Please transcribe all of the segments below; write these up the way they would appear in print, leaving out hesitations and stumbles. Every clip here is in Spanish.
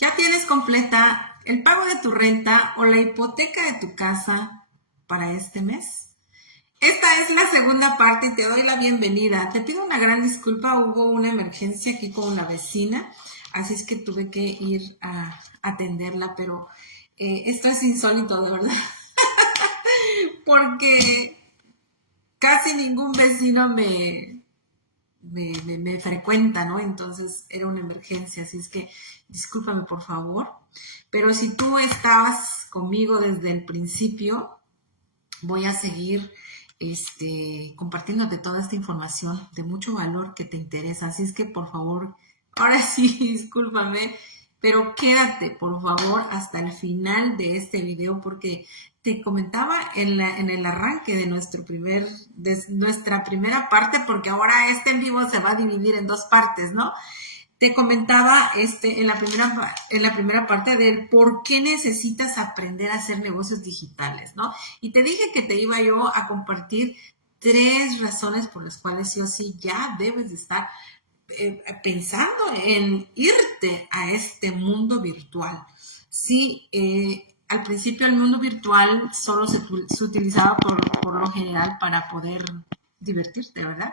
¿Ya tienes completa el pago de tu renta o la hipoteca de tu casa para este mes? Esta es la segunda parte y te doy la bienvenida. Te pido una gran disculpa, hubo una emergencia aquí con una vecina, así es que tuve que ir a atenderla, pero esto es insólito, de verdad, porque casi ningún vecino me frecuenta, ¿no? Entonces era una emergencia, así es que discúlpame por favor. Pero si tú estabas conmigo desde el principio, voy a seguir compartiéndote toda esta información de mucho valor que te interesa. Así es que por favor, ahora sí, discúlpame, pero quédate por favor hasta el final de este video porque te comentaba en el arranque de nuestra primera parte, porque ahora este en vivo se va a dividir en dos partes, ¿no? Te comentaba en la primera parte del por qué necesitas aprender a hacer negocios digitales, ¿no? Y te dije que te iba yo a compartir 3 razones por las cuales sí o sí ya debes de estar pensando en irte a este mundo virtual. Sí, al principio el mundo virtual solo se utilizaba por lo general para poder divertirte, ¿verdad?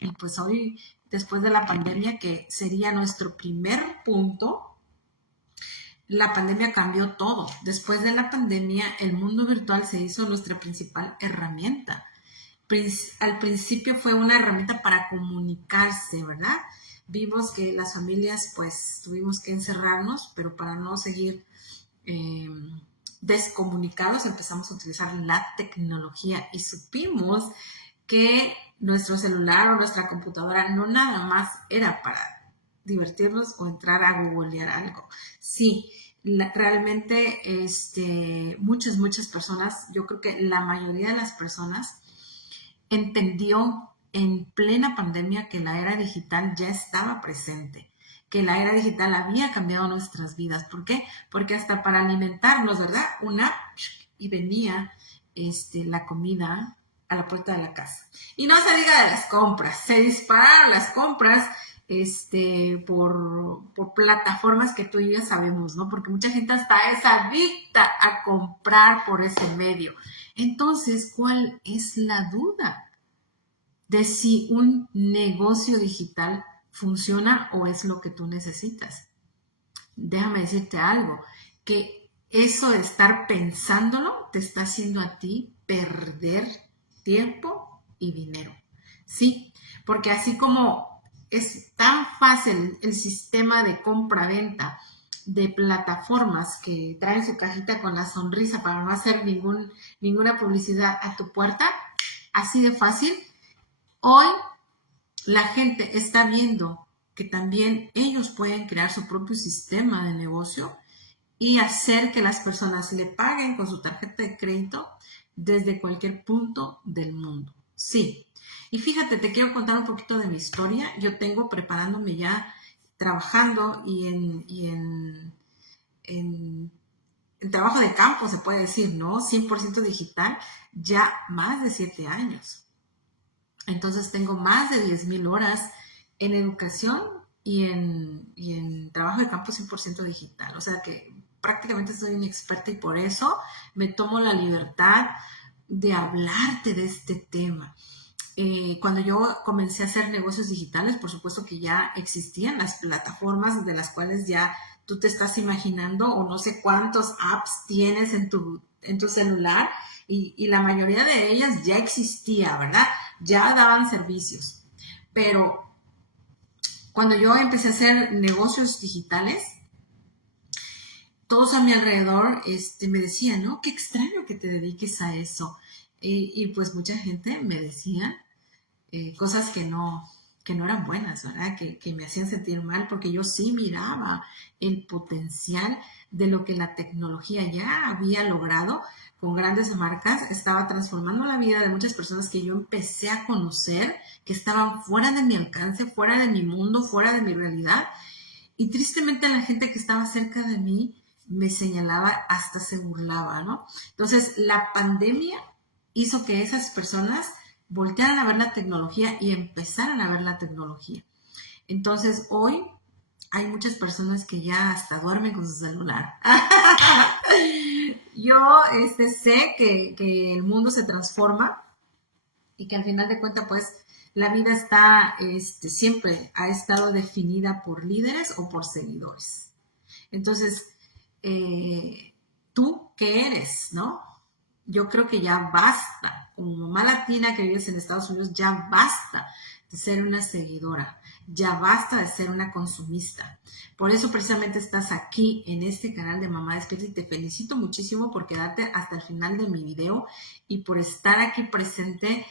Y pues hoy, después de la pandemia, que sería nuestro primer punto, la pandemia cambió todo. Después de la pandemia, el mundo virtual se hizo nuestra principal herramienta. Al principio fue una herramienta para comunicarse, ¿verdad? Vimos que las familias pues tuvimos que encerrarnos, pero para no seguir eh, descomunicados empezamos a utilizar la tecnología y supimos que nuestro celular o nuestra computadora no nada más era para divertirnos o entrar a googlear algo. Sí, realmente muchas personas, yo creo que la mayoría de las personas entendió en plena pandemia que la era digital ya estaba presente, que la era digital había cambiado nuestras vidas. ¿Por qué? Porque hasta para alimentarnos, ¿verdad? Y venía la comida a la puerta de la casa. Y no se diga de las compras, se dispararon las compras por plataformas que tú y yo sabemos, ¿no? Porque mucha gente hasta es adicta a comprar por ese medio. Entonces, ¿cuál es la duda de si un negocio digital funciona o es lo que tú necesitas? Déjame decirte algo, que eso de estar pensándolo te está haciendo a ti perder tiempo y dinero. Sí, porque así como es tan fácil el sistema de compra-venta de plataformas que traen su cajita con la sonrisa para no hacer ninguna publicidad a tu puerta, así de fácil, hoy la gente está viendo que también ellos pueden crear su propio sistema de negocio y hacer que las personas le paguen con su tarjeta de crédito desde cualquier punto del mundo. Sí. Y fíjate, te quiero contar un poquito de mi historia. Yo tengo preparándome ya, trabajando en trabajo de campo, se puede decir, ¿no? 100% digital, ya más de 7 años. Entonces tengo más de 10,000 horas en educación y en trabajo de campo 100% digital. O sea que prácticamente soy una experta y por eso me tomo la libertad de hablarte de este tema. Cuando yo comencé a hacer negocios digitales, por supuesto que ya existían las plataformas de las cuales ya tú te estás imaginando o no sé cuántos apps tienes en tu celular y la mayoría de ellas ya existía, ¿verdad? Ya daban servicios. Pero cuando yo empecé a hacer negocios digitales, todos a mi alrededor me decían, ¿no? Qué extraño que te dediques a eso. Y pues mucha gente me decía cosas que no eran buenas, ¿verdad? Que me hacían sentir mal porque yo sí miraba el potencial de lo que la tecnología ya había logrado con grandes marcas, estaba transformando la vida de muchas personas que yo empecé a conocer, que estaban fuera de mi alcance, fuera de mi mundo, fuera de mi realidad. Y tristemente la gente que estaba cerca de mí me señalaba, hasta se burlaba, ¿no? Entonces, la pandemia hizo que esas personas voltearan a ver la tecnología y empezaran a ver la tecnología. Entonces, hoy hay muchas personas que ya hasta duermen con su celular. Yo sé que el mundo se transforma y que al final de cuentas, pues, la vida está, siempre ha estado definida por líderes o por seguidores. Entonces, ¿tú qué eres, no? Yo creo que ya basta, como mamá latina que vives en Estados Unidos, ya basta de ser una seguidora, ya basta de ser una consumista. Por eso precisamente estás aquí en este canal de Mamá Despierta y te felicito muchísimo por quedarte hasta el final de mi video y por estar aquí presente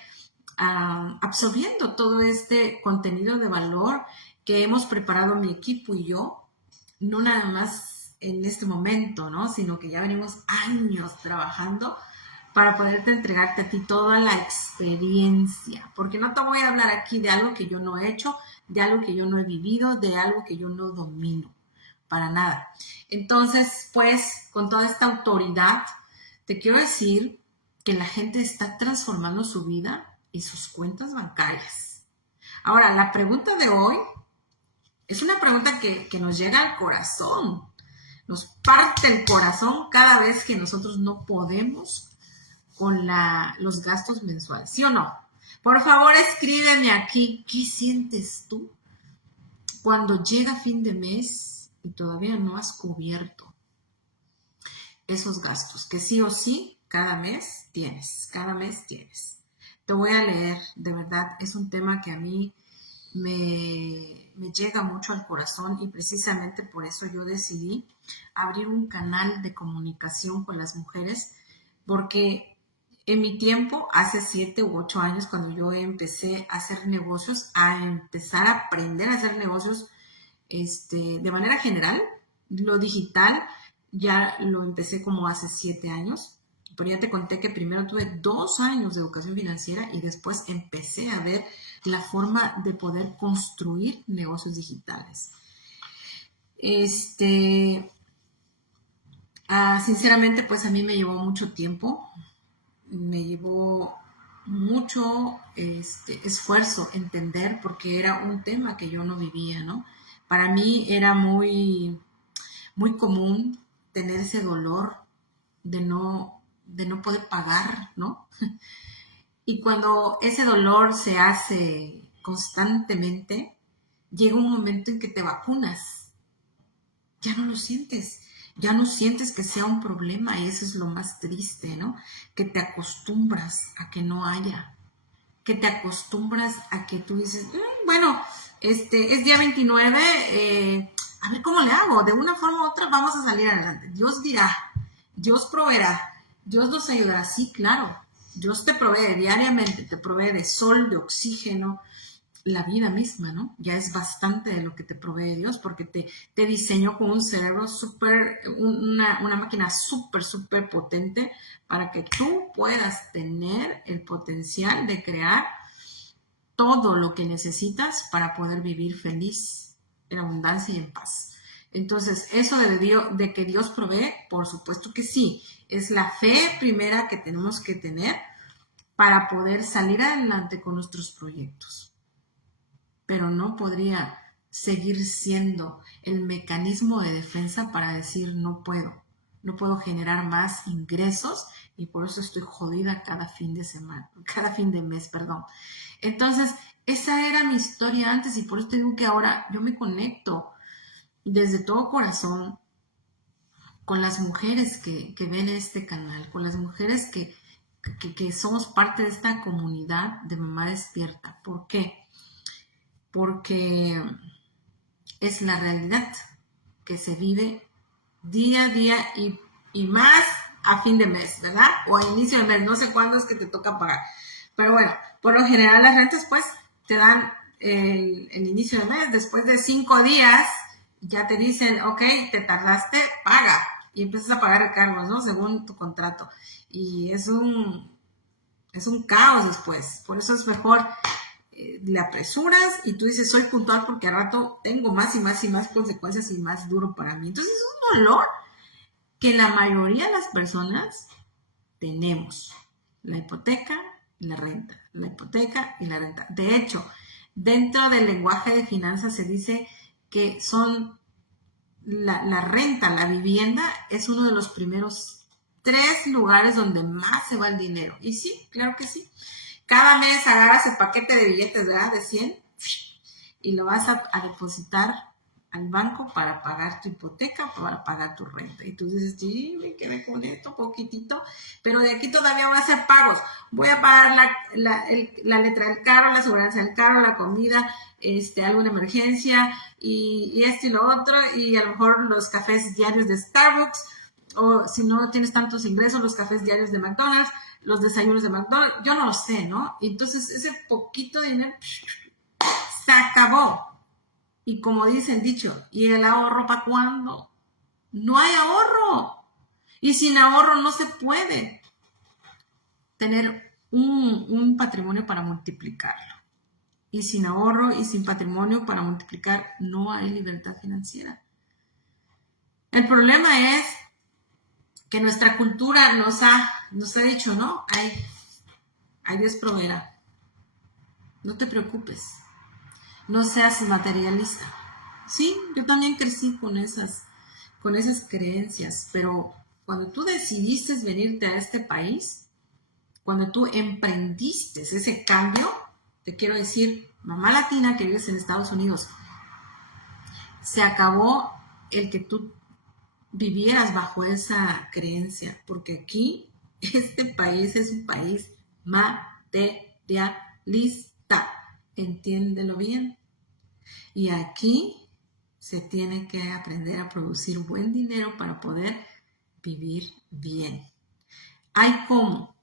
absorbiendo todo este contenido de valor que hemos preparado mi equipo y yo, no nada más en este momento, ¿no? Sino que ya venimos años trabajando para poderte entregarte a ti toda la experiencia, porque no te voy a hablar aquí de algo que yo no he hecho, de algo que yo no he vivido, de algo que yo no domino, para nada. Entonces, pues, con toda esta autoridad, te quiero decir que la gente está transformando su vida y sus cuentas bancarias. Ahora, la pregunta de hoy es una pregunta que nos llega al corazón, nos parte el corazón cada vez que nosotros no podemos con los gastos mensuales, ¿sí o no? Por favor, escríbeme aquí, ¿qué sientes tú cuando llega fin de mes y todavía no has cubierto esos gastos que sí o sí cada mes tienes, cada mes tienes? Te voy a leer, de verdad, es un tema que a mí me llega mucho al corazón y precisamente por eso yo decidí abrir un canal de comunicación con las mujeres, porque en mi tiempo, hace 7 u 8 años, cuando yo empecé a hacer negocios, a empezar a aprender a hacer negocios de manera general, lo digital ya lo empecé como hace 7 años. Pero ya te conté que primero tuve 2 años de educación financiera y después empecé a ver la forma de poder construir negocios digitales. Sinceramente, pues a mí me llevó mucho tiempo, me llevó mucho esfuerzo entender, porque era un tema que yo no vivía, ¿no? Para mí era muy, muy común tener ese dolor de no poder pagar, ¿no? Y cuando ese dolor se hace constantemente, llega un momento en que te vacunas. Ya no lo sientes. Ya no sientes que sea un problema y eso es lo más triste, ¿no? Que te acostumbras a que no haya. Que te acostumbras a que tú dices, bueno, es día 29, a ver cómo le hago. De una forma u otra vamos a salir adelante. Dios dirá, Dios proveerá, Dios nos ayudará. Sí, claro. Dios te provee diariamente, te provee de sol, de oxígeno, la vida misma, ¿no? Ya es bastante de lo que te provee Dios, porque te diseñó con un cerebro súper, una máquina súper potente para que tú puedas tener el potencial de crear todo lo que necesitas para poder vivir feliz, en abundancia y en paz. Entonces, eso de que Dios provee, por supuesto que sí, es la fe primera que tenemos que tener para poder salir adelante con nuestros proyectos. Pero no podría seguir siendo el mecanismo de defensa para decir no puedo generar más ingresos y por eso estoy jodida cada fin de mes, perdón. Entonces, esa era mi historia antes y por eso te digo que ahora yo me conecto desde todo corazón con las mujeres que ven este canal, con las mujeres que somos parte de esta comunidad de Mamá Despierta. ¿Por qué? Porque es la realidad que se vive día a día y más a fin de mes, ¿verdad? O a inicio de mes, no sé cuándo es que te toca pagar. Pero bueno, por lo general las rentas pues te dan el inicio de mes, después de 5 días ya te dicen, ok, te tardaste, paga. Y empiezas a pagar recargos, ¿no? Según tu contrato. Y es un caos después. Por eso es mejor le apresuras y tú dices, soy puntual porque al rato tengo más y más y más consecuencias y más duro para mí. Entonces es un dolor que la mayoría de las personas tenemos. La hipoteca y la renta. La hipoteca y la renta. De hecho, dentro del lenguaje de finanzas se dice que son la renta, la vivienda, es uno de los primeros 3 lugares donde más se va el dinero. Y sí, claro que sí. Cada mes agarras el paquete de billetes, ¿verdad? De 100 y lo vas a depositar al banco para pagar tu hipoteca, para pagar tu renta. Y tú dices, sí, me quedé con esto poquitito, pero de aquí todavía voy a hacer pagos. Voy a pagar la letra del carro, la aseguranza del carro, la comida, alguna emergencia y esto y lo otro, y a lo mejor los cafés diarios de Starbucks, o si no tienes tantos ingresos, los cafés diarios de McDonald's, los desayunos de McDonald's, yo no lo sé, ¿no? Entonces ese poquito de dinero se acabó. Y como dicen dicho, ¿y el ahorro para cuándo? No hay ahorro. Y sin ahorro no se puede tener un patrimonio para multiplicarlo. Y sin ahorro y sin patrimonio para multiplicar no hay libertad financiera. El problema es que nuestra cultura nos ha dicho, ¿no? Ay, Dios proveerá. No te preocupes. No seas materialista. Sí, yo también crecí con esas creencias, pero cuando tú decidiste venirte a este país, cuando tú emprendiste ese cambio, te quiero decir, mamá latina que vives en Estados Unidos, se acabó el que tú vivieras bajo esa creencia, porque aquí este país es un país materialista, entiéndelo bien. Y aquí se tiene que aprender a producir buen dinero para poder vivir bien. Hay cómo,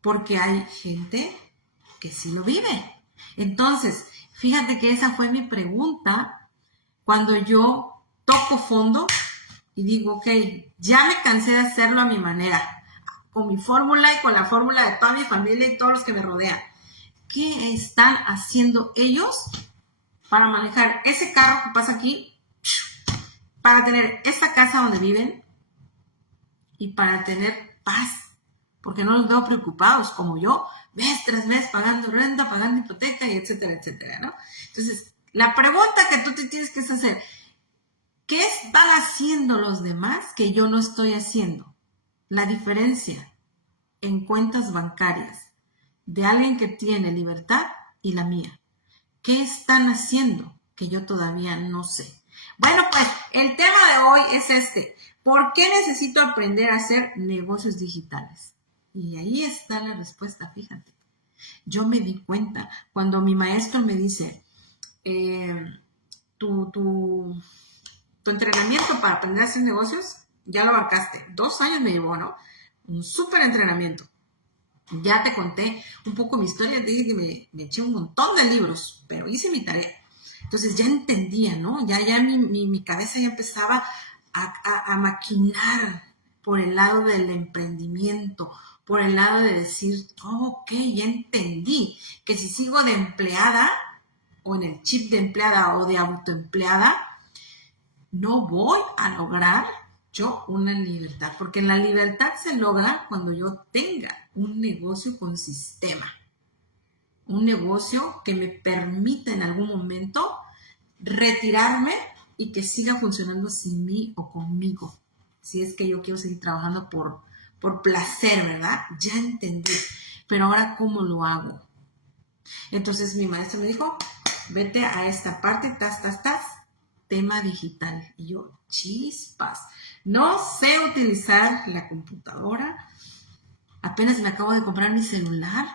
porque hay gente que sí lo vive. Entonces, fíjate que esa fue mi pregunta cuando yo toco fondo y digo, ok, ya me cansé de hacerlo a mi manera, con mi fórmula y con la fórmula de toda mi familia y todos los que me rodean. ¿Qué están haciendo ellos para manejar ese carro que pasa aquí, para tener esta casa donde viven y para tener paz? Porque no los veo preocupados como yo, mes tras mes pagando renta, pagando hipoteca y etcétera, etcétera, ¿no? Entonces, la pregunta que tú te tienes que hacer, ¿qué están haciendo los demás que yo no estoy haciendo? La diferencia en cuentas bancarias de alguien que tiene libertad y la mía. ¿Qué están haciendo que yo todavía no sé? Bueno, pues el tema de hoy es ¿por qué necesito aprender a hacer negocios digitales? Y ahí está la respuesta, fíjate. Yo me di cuenta cuando mi maestro me dice, tu entrenamiento para aprender a hacer negocios, ya lo abarcaste. 2 años me llevó, ¿no? Un súper entrenamiento. Ya te conté un poco mi historia, te dije que me eché un montón de libros, pero hice mi tarea. Entonces ya entendía, ¿no? Ya mi cabeza ya empezaba a maquinar por el lado del emprendimiento, por el lado de decir, oh, ok, ya entendí que si sigo de empleada o en el chip de empleada o de autoempleada, no voy a lograr yo una libertad, porque la libertad se logra cuando yo tenga un negocio con sistema, un negocio que me permita en algún momento retirarme y que siga funcionando sin mí o conmigo, si es que yo quiero seguir trabajando por placer, ¿verdad? Ya entendí, pero ahora ¿cómo lo hago? Entonces mi maestro me dijo, vete a esta parte, tema digital. Y yo, chispas, no sé utilizar la computadora, apenas me acabo de comprar mi celular,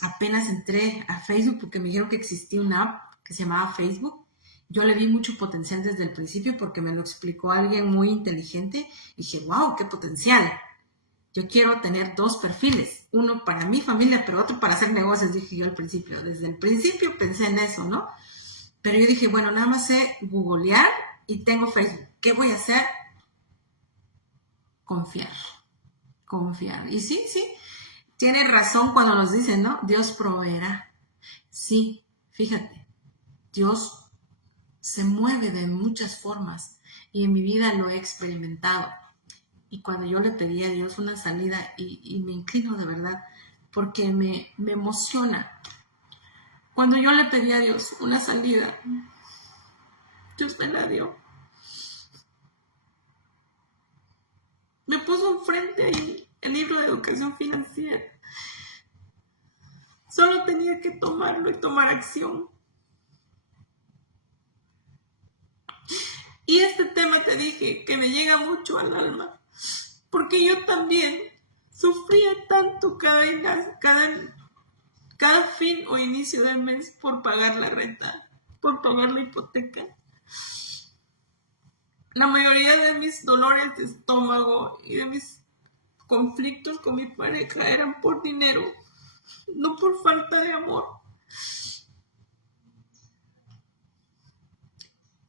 apenas entré a Facebook porque me dijeron que existía una app que se llamaba Facebook. Yo le vi mucho potencial desde el principio porque me lo explicó alguien muy inteligente y dije, wow, qué potencial. Yo quiero tener 2 perfiles, uno para mi familia, pero otro para hacer negocios, dije yo al principio. Desde el principio pensé en eso, ¿no? Pero yo dije, bueno, nada más sé googlear y tengo Facebook. ¿Qué voy a hacer? Confiar. Y sí, tiene razón cuando nos dicen, ¿no? Dios proveerá. Sí, fíjate, Dios se mueve de muchas formas y en mi vida lo he experimentado. Y cuando yo le pedí a Dios una salida y me inclino de verdad porque me emociona. Cuando yo le pedí a Dios una salida, Dios me la dio. Me puso enfrente ahí el libro de educación financiera. Solo tenía que tomarlo y tomar acción. Y este tema te dije que me llega mucho al alma, porque yo también sufría tanto cada fin o inicio de mes por pagar la renta, por pagar la hipoteca. La mayoría de mis dolores de estómago y de mis conflictos con mi pareja eran por dinero, no por falta de amor.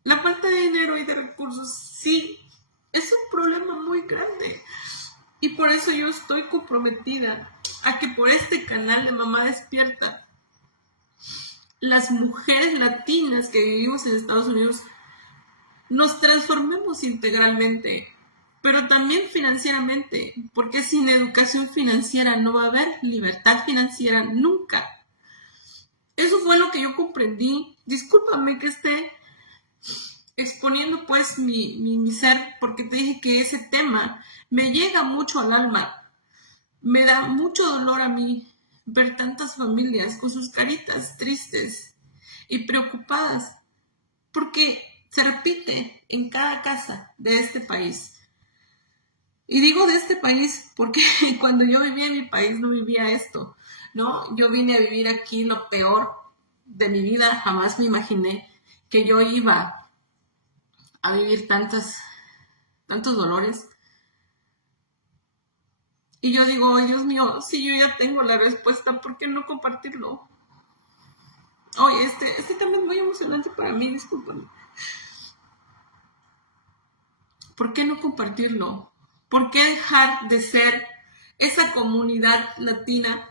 La falta de dinero y de recursos sí es un problema muy grande, y por eso yo estoy comprometida a que por este canal de Mamá Despierta, las mujeres latinas que vivimos en Estados Unidos nos transformemos integralmente, pero también financieramente, porque sin educación financiera no va a haber libertad financiera nunca. Eso fue lo que yo comprendí. Discúlpame que esté exponiendo pues mi ser, porque te dije que ese tema me llega mucho al alma. Me da mucho dolor a mí ver tantas familias con sus caritas tristes y preocupadas, porque se repite en cada casa de este país. Y digo de este país porque cuando yo vivía en mi país no vivía esto, ¿no? Yo vine a vivir aquí lo peor de mi vida. Jamás me imaginé que yo iba a vivir tantos dolores. Y yo digo, Dios mío, si yo ya tengo la respuesta, ¿por qué no compartirlo? Oye, este tema es muy emocionante para mí, discúlpame. ¿Por qué no compartirlo? ¿Por qué dejar de ser esa comunidad latina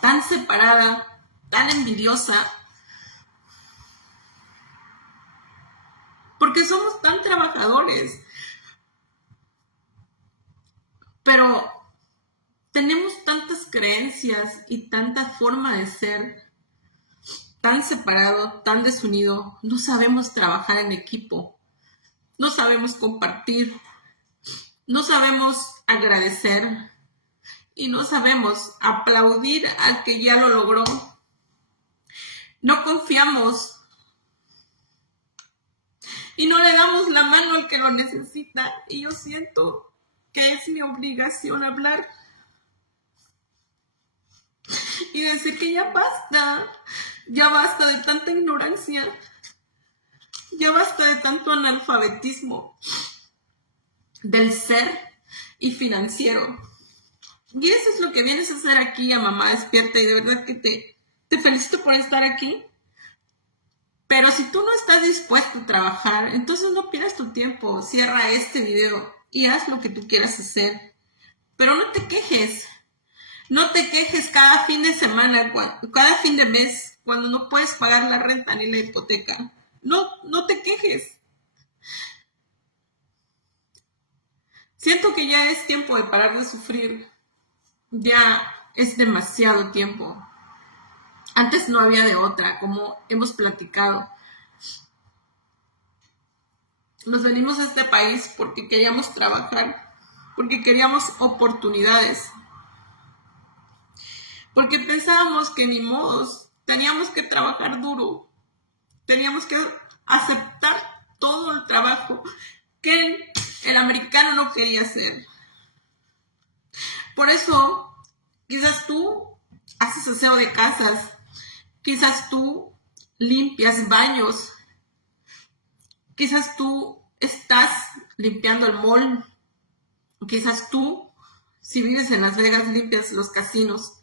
tan separada, tan envidiosa? Porque somos tan trabajadores, pero tenemos tantas creencias y tanta forma de ser tan separado, tan desunido. No sabemos trabajar en equipo, no sabemos compartir, no sabemos agradecer y no sabemos aplaudir al que ya lo logró. No confiamos y no le damos la mano al que lo necesita. Y yo siento que es mi obligación hablar y decir que ya basta de tanta ignorancia, ya basta de tanto analfabetismo del ser y financiero. Y eso es lo que vienes a hacer aquí a Mamá Despierta, y de verdad que te felicito por estar aquí. Pero si tú no estás dispuesto a trabajar, entonces no pierdas tu tiempo. Cierra este video y haz lo que tú quieras hacer. Pero no te quejes. No te quejes cada fin de semana, cada fin de mes, cuando no puedes pagar la renta ni la hipoteca. No te quejes. Siento que ya es tiempo de parar de sufrir. Ya es demasiado tiempo. Antes no había de otra, como hemos platicado. Nos venimos a este país porque queríamos trabajar, porque queríamos oportunidades, porque pensábamos que ni modos, teníamos que trabajar duro, teníamos que aceptar todo el trabajo que el americano no quería hacer. Por eso, quizás tú haces aseo de casas, quizás tú limpias baños, quizás tú estás limpiando el mall, quizás tú, si vives en Las Vegas, limpias los casinos,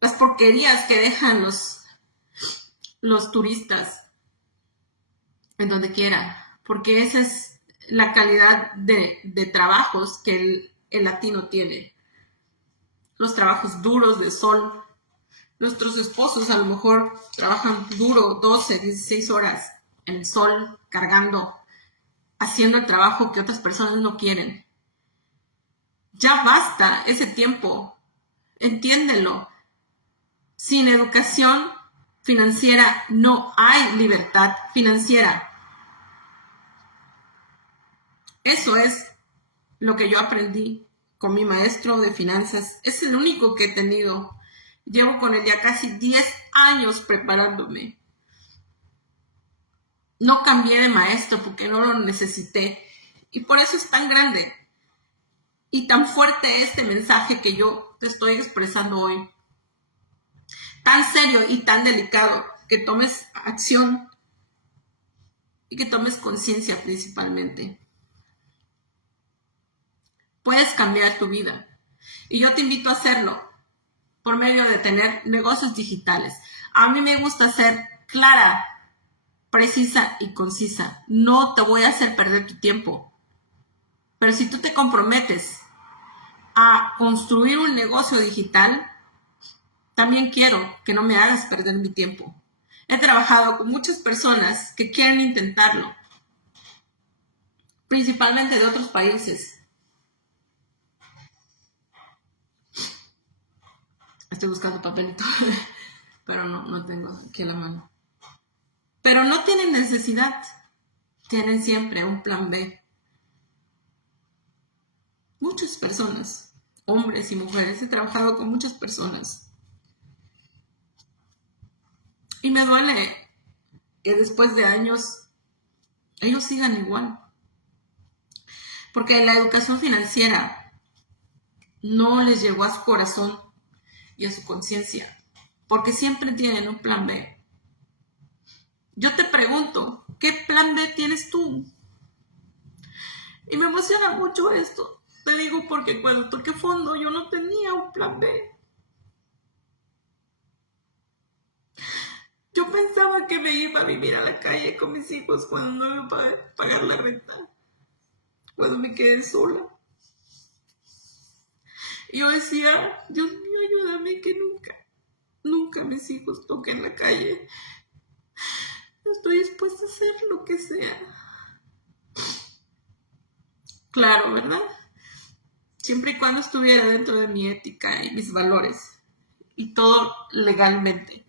las porquerías que dejan los turistas en donde quiera, porque esa es la calidad de trabajos que el latino tiene. Los trabajos duros de sol. Nuestros esposos a lo mejor trabajan duro 12, 16 horas en el sol, cargando, haciendo el trabajo que otras personas no quieren. Ya basta ese tiempo. Entiéndelo. Sin educación financiera no hay libertad financiera. Eso es lo que yo aprendí con mi maestro de finanzas. Es el único que he tenido. Llevo con él ya casi 10 años preparándome. No cambié de maestro porque no lo necesité. Y por eso es tan grande y tan fuerte este mensaje que yo te estoy expresando hoy. Tan serio y tan delicado, que tomes acción y que tomes conciencia principalmente. Puedes cambiar tu vida y yo te invito a hacerlo por medio de tener negocios digitales. A mí me gusta ser clara, precisa y concisa. No te voy a hacer perder tu tiempo. Pero si tú te comprometes a construir un negocio digital, también quiero que no me hagas perder mi tiempo. He trabajado con muchas personas que quieren intentarlo, principalmente de otros países. Estoy buscando papelito, pero no tengo aquí a la mano. Pero no tienen necesidad, tienen siempre un plan B. Muchas personas, hombres y mujeres, he trabajado con muchas personas. Y me duele que después de años ellos sigan igual. Porque la educación financiera no les llegó a su corazón y a su conciencia. Porque siempre tienen un plan B. Yo te pregunto, ¿qué plan B tienes tú? Y me emociona mucho esto. Te digo porque cuando toqué fondo yo no tenía un plan B. Yo pensaba que me iba a vivir a la calle con mis hijos cuando no me iba a pagar la renta, cuando me quedé sola. Y yo decía, Dios mío, ayúdame que nunca mis hijos toquen la calle. Estoy dispuesta a hacer lo que sea. Claro, ¿verdad? Siempre y cuando estuviera dentro de mi ética y mis valores. Y todo legalmente.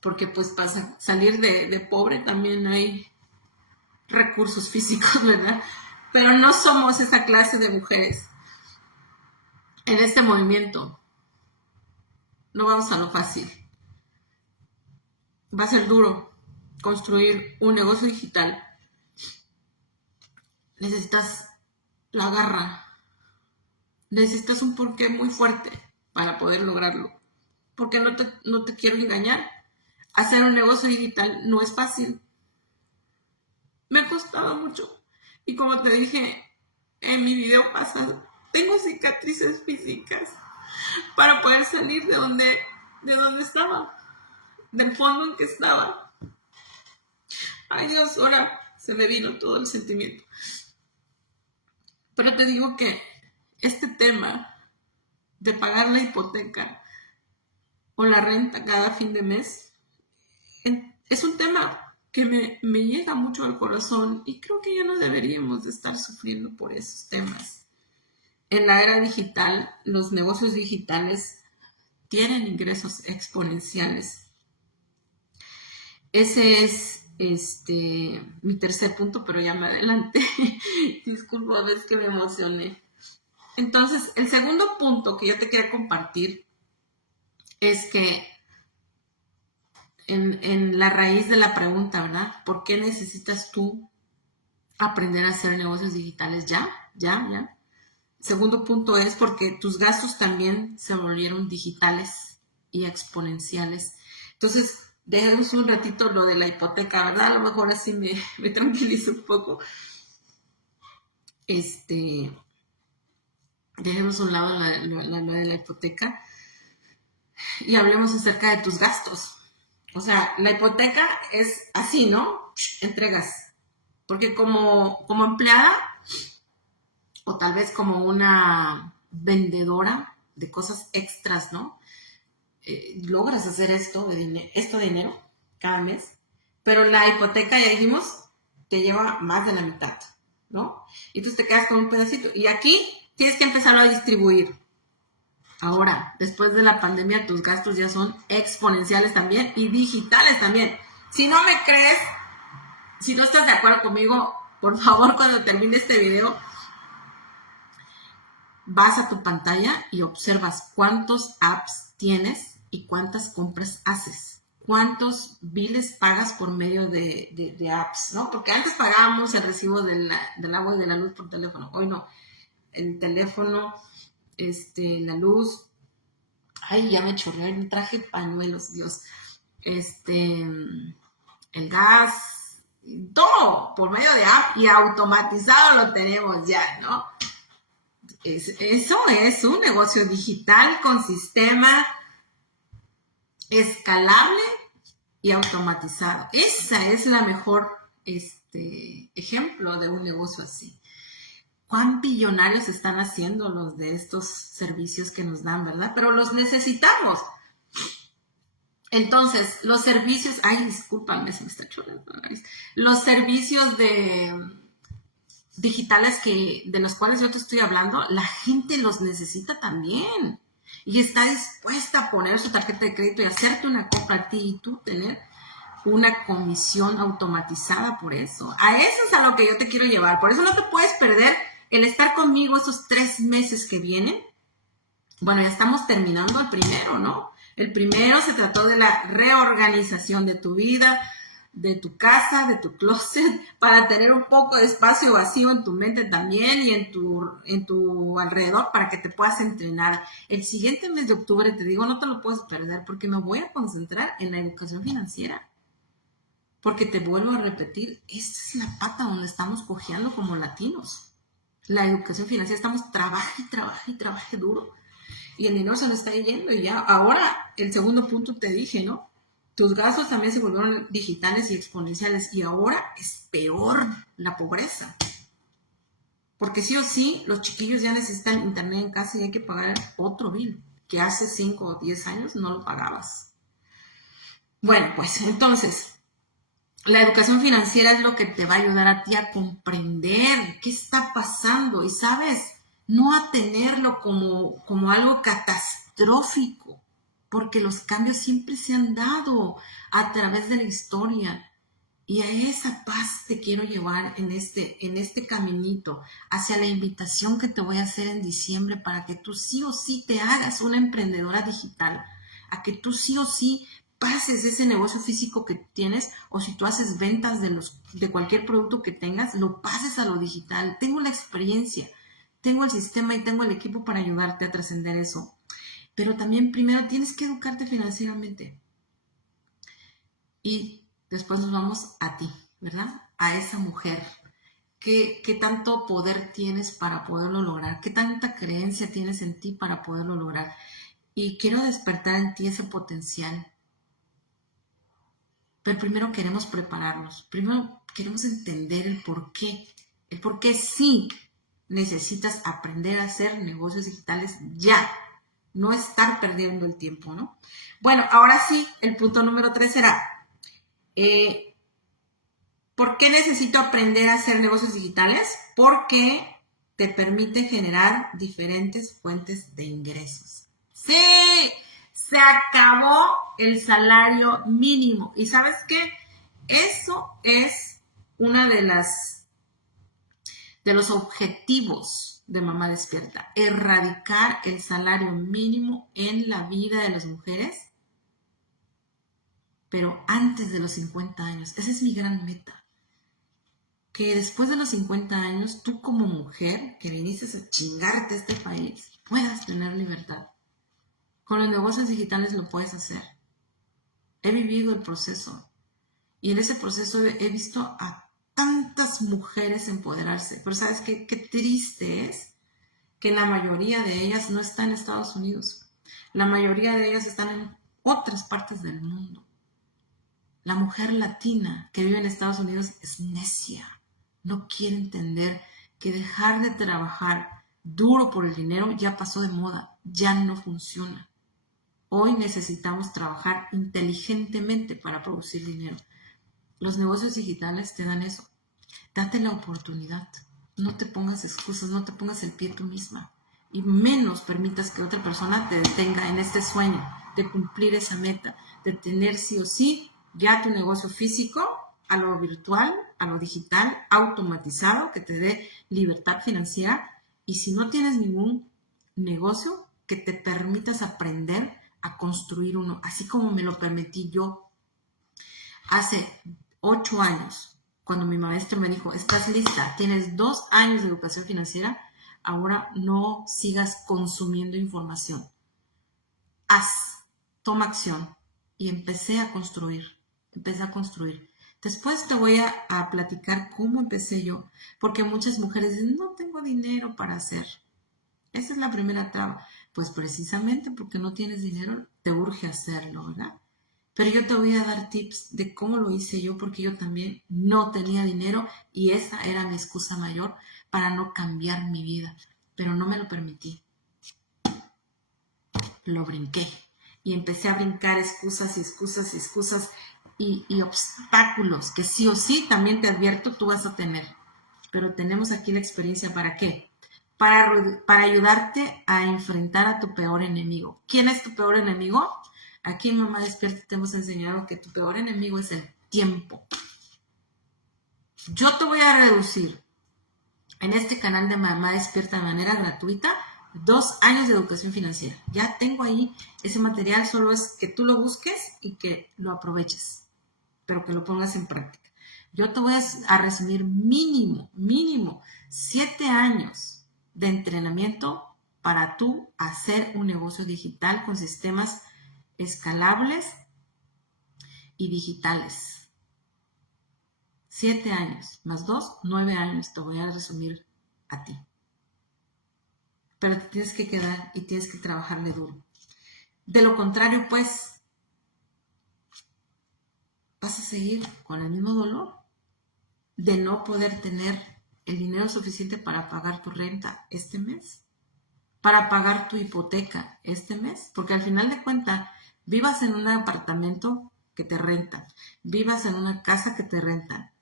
Porque pues para salir de pobre también hay recursos físicos, ¿verdad? Pero no somos esa clase de mujeres. En este movimiento no vamos a lo fácil. Va a ser duro construir un negocio digital. Necesitas la garra. Necesitas un porqué muy fuerte para poder lograrlo. Porque no te quiero engañar. Hacer un negocio digital no es fácil. Me ha costado mucho. Y como te dije en mi video pasado, tengo cicatrices físicas para poder salir de donde estaba, del fondo en que estaba. Ay Dios, ahora se me vino todo el sentimiento. Pero te digo que este tema de pagar la hipoteca o la renta cada fin de mes es un tema que me llega mucho al corazón y creo que ya no deberíamos de estar sufriendo por esos temas. En la era digital, los negocios digitales tienen ingresos exponenciales. Ese es mi tercer punto, pero ya me adelanté. Disculpa, ves que me emocioné. Entonces, el segundo punto que yo te quería compartir es que en la raíz de la pregunta, ¿verdad? ¿Por qué necesitas tú aprender a hacer negocios digitales ya? Segundo punto es porque tus gastos también se volvieron digitales y exponenciales. Entonces, dejemos un ratito lo de la hipoteca, ¿verdad? A lo mejor así me tranquilizo un poco. Dejemos a un lado lo de la hipoteca y hablemos acerca de tus gastos. O sea, la hipoteca es así, ¿no? Entregas. Porque como empleada, o tal vez como una vendedora de cosas extras, ¿no? Logras hacer esto de dinero cada mes, pero la hipoteca, ya dijimos, te lleva más de la mitad, ¿no? Y entonces te quedas con un pedacito. Y aquí tienes que empezarlo a distribuir. Ahora, después de la pandemia, tus gastos ya son exponenciales también y digitales también. Si no me crees, si no estás de acuerdo conmigo, por favor, cuando termine este video, vas a tu pantalla y observas cuántos apps tienes y cuántas compras haces. Cuántos biles pagas por medio de apps, ¿no? Porque antes pagábamos el recibo del agua y de la luz por teléfono. Hoy no. El teléfono, la luz. Ay, ya me chorreé, un traje pañuelos, Dios. El gas, todo por medio de app y automatizado lo tenemos ya, ¿no? Eso es un negocio digital con sistema escalable y automatizado. Esa es la mejor ejemplo de un negocio así. ¿Cuán billonarios están haciendo los de estos servicios que nos dan, verdad? Pero los necesitamos. Entonces, los servicios, ay, discúlpame, se me está chorreando la nariz. Los servicios digitales de los cuales yo te estoy hablando, la gente los necesita también. Y está dispuesta a poner su tarjeta de crédito y hacerte una compra a ti y tú tener una comisión automatizada por eso. A eso es a lo que yo te quiero llevar. Por eso no te puedes perder el estar conmigo estos 3 meses que vienen. Bueno, ya estamos terminando el primero, ¿no? El primero se trató de la reorganización de tu vida, de tu casa, de tu closet, para tener un poco de espacio vacío en tu mente también y en tu alrededor para que te puedas entrenar. El siguiente mes de octubre, te digo, no te lo puedes perder porque me voy a concentrar en la educación financiera. Porque te vuelvo a repetir, esta es la pata donde estamos cojeando como latinos. La educación financiera, estamos trabaje duro. Y el dinero se nos está yendo y ya. Ahora, el segundo punto te dije, ¿no? Tus gastos también se volvieron digitales y exponenciales. Y ahora es peor la pobreza. Porque sí o sí, los chiquillos ya necesitan internet en casa y hay que pagar otro bill, que hace 5 o 10 años no lo pagabas. Bueno, pues entonces, la educación financiera es lo que te va a ayudar a ti a comprender qué está pasando y, ¿sabes? No a tenerlo como algo catastrófico, porque los cambios siempre se han dado a través de la historia. Y a esa paz te quiero llevar en este caminito, hacia la invitación que te voy a hacer en diciembre para que tú sí o sí te hagas una emprendedora digital, a que tú sí o sí pases ese negocio físico que tienes, o si tú haces ventas de cualquier producto que tengas, lo pases a lo digital. Tengo la experiencia, tengo el sistema y tengo el equipo para ayudarte a trascender eso. Pero también primero tienes que educarte financieramente. Y después nos vamos a ti, ¿verdad? A esa mujer. ¿Qué tanto poder tienes para poderlo lograr? ¿Qué tanta creencia tienes en ti para poderlo lograr? Y quiero despertar en ti ese potencial. Pero primero queremos prepararnos. Primero queremos entender el por qué. El por qué sí necesitas aprender a hacer negocios digitales ya. No estar perdiendo el tiempo, ¿no? Bueno, ahora sí, el punto número 3 será... ¿por qué necesito aprender a hacer negocios digitales? Porque te permite generar diferentes fuentes de ingresos. ¡Sí! Se acabó el salario mínimo. ¿Y sabes qué? Eso es una de los objetivos de Mamá Despierta. Erradicar el salario mínimo en la vida de las mujeres, pero antes de los 50 años. Esa es mi gran meta. Que después de los 50 años, tú como mujer que viniste a chingarte a este país, puedas tener libertad. Con los negocios digitales lo puedes hacer. He vivido el proceso. Y en ese proceso he visto a tantas mujeres empoderarse. Pero ¿sabes qué? Qué triste es que la mayoría de ellas no están en Estados Unidos. La mayoría de ellas están en otras partes del mundo. La mujer latina que vive en Estados Unidos es necia. No quiere entender que dejar de trabajar duro por el dinero ya pasó de moda, ya no funciona. Hoy necesitamos trabajar inteligentemente para producir dinero. Los negocios digitales te dan eso. Date la oportunidad. No te pongas excusas, no te pongas el pie tú misma. y menos permitas que otra persona te detenga en este sueño de cumplir esa meta, de tener sí o sí ya tu negocio físico a lo virtual, a lo digital, automatizado, que te dé libertad financiera. Y si no tienes ningún negocio, que te permitas aprender a construir uno, así como me lo permití yo hace 8 años, cuando mi maestro me dijo, estás lista, tienes 2 años de educación financiera, ahora no sigas consumiendo información. Toma acción. Y empecé a construir. Después te voy a platicar cómo empecé yo, porque muchas mujeres dicen, no tengo dinero para hacer. Esa es la primera traba. Pues precisamente porque no tienes dinero, te urge hacerlo, ¿verdad? Pero yo te voy a dar tips de cómo lo hice yo, porque yo también no tenía dinero y esa era mi excusa mayor para no cambiar mi vida. Pero no me lo permití. Lo brinqué y empecé a brincar excusas y obstáculos que sí o sí, también te advierto, tú vas a tener. Pero tenemos aquí la experiencia, ¿para qué? Para ayudarte a enfrentar a tu peor enemigo. ¿Quién es tu peor enemigo? Aquí en Mamá Despierta te hemos enseñado que tu peor enemigo es el tiempo. Yo te voy a reducir en este canal de Mamá Despierta de manera gratuita 2 años de educación financiera. Ya tengo ahí ese material, solo es que tú lo busques y que lo aproveches, pero que lo pongas en práctica. Yo te voy a resumir mínimo 7 años de entrenamiento para tú hacer un negocio digital con sistemas escalables y digitales. 7 años más 2, 9 años te voy a resumir a ti. Pero te tienes que quedar y tienes que trabajarle duro. De lo contrario, pues, vas a seguir con el mismo dolor de no poder tener el dinero suficiente para pagar tu renta este mes, para pagar tu hipoteca este mes, porque al final de cuentas, vivas en un apartamento que te rentan, vivas en una casa que te rentan,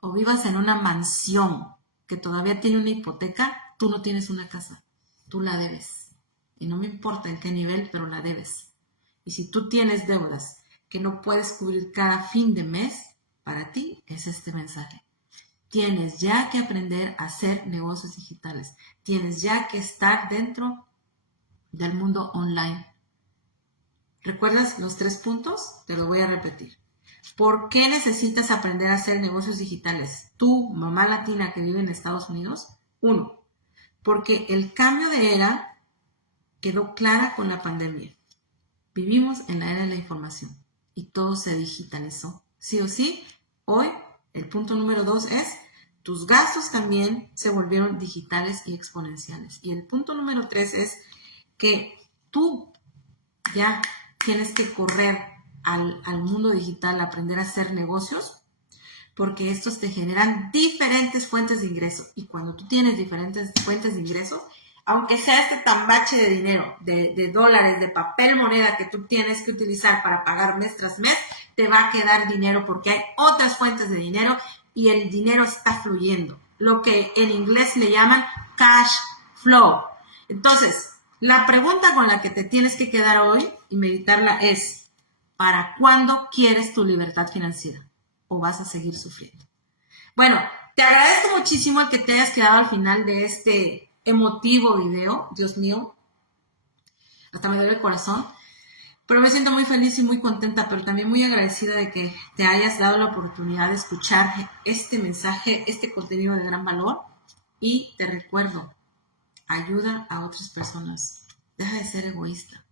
o vivas en una mansión que todavía tiene una hipoteca, tú no tienes una casa. Tú la debes. Y no me importa en qué nivel, pero la debes. Y si tú tienes deudas que no puedes cubrir cada fin de mes, para ti es este mensaje. Tienes ya que aprender a hacer negocios digitales. Tienes ya que estar dentro del mundo online. ¿Recuerdas los 3 puntos? Te lo voy a repetir. ¿Por qué necesitas aprender a hacer negocios digitales? Tú, mamá latina que vive en Estados Unidos. 1. Porque el cambio de era quedó clara con la pandemia. Vivimos en la era de la información y todo se digitalizó. Sí o sí, hoy el punto número 2 es, tus gastos también se volvieron digitales y exponenciales. Y el punto número 3 es que tú ya tienes que correr al mundo digital, aprender a hacer negocios, porque estos te generan diferentes fuentes de ingresos. Y cuando tú tienes diferentes fuentes de ingresos, aunque sea este tambache de dinero, de dólares, de papel moneda que tú tienes que utilizar para pagar mes tras mes, te va a quedar dinero porque hay otras fuentes de dinero y el dinero está fluyendo. Lo que en inglés le llaman cash flow. Entonces, la pregunta con la que te tienes que quedar hoy y meditarla es, ¿para cuándo quieres tu libertad financiera? ¿O vas a seguir sufriendo? Bueno, te agradezco muchísimo el que te hayas quedado al final de este emotivo video. Dios mío, hasta me duele el corazón. Pero me siento muy feliz y muy contenta, pero también muy agradecida de que te hayas dado la oportunidad de escuchar este mensaje, este contenido de gran valor. Y te recuerdo, ayuda a otras personas. Deja de ser egoísta.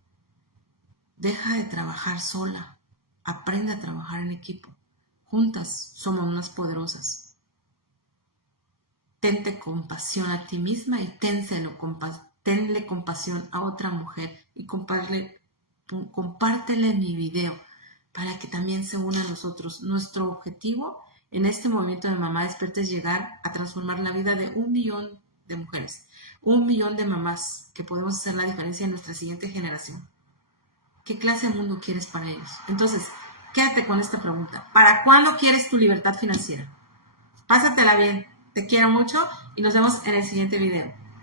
Deja de trabajar sola. Aprende a trabajar en equipo. Juntas somos más poderosas. Tente compasión a ti misma y tenle compasión a otra mujer y compártele mi video para que también se unan a nosotros. Nuestro objetivo en este movimiento de Mamá Despierta es llegar a transformar la vida de 1 millón de mujeres, 1 millón de mamás que podemos hacer la diferencia en nuestra siguiente generación. ¿Qué clase de mundo quieres para ellos? Entonces, quédate con esta pregunta. ¿Para cuándo quieres tu libertad financiera? Pásatela bien. Te quiero mucho y nos vemos en el siguiente video.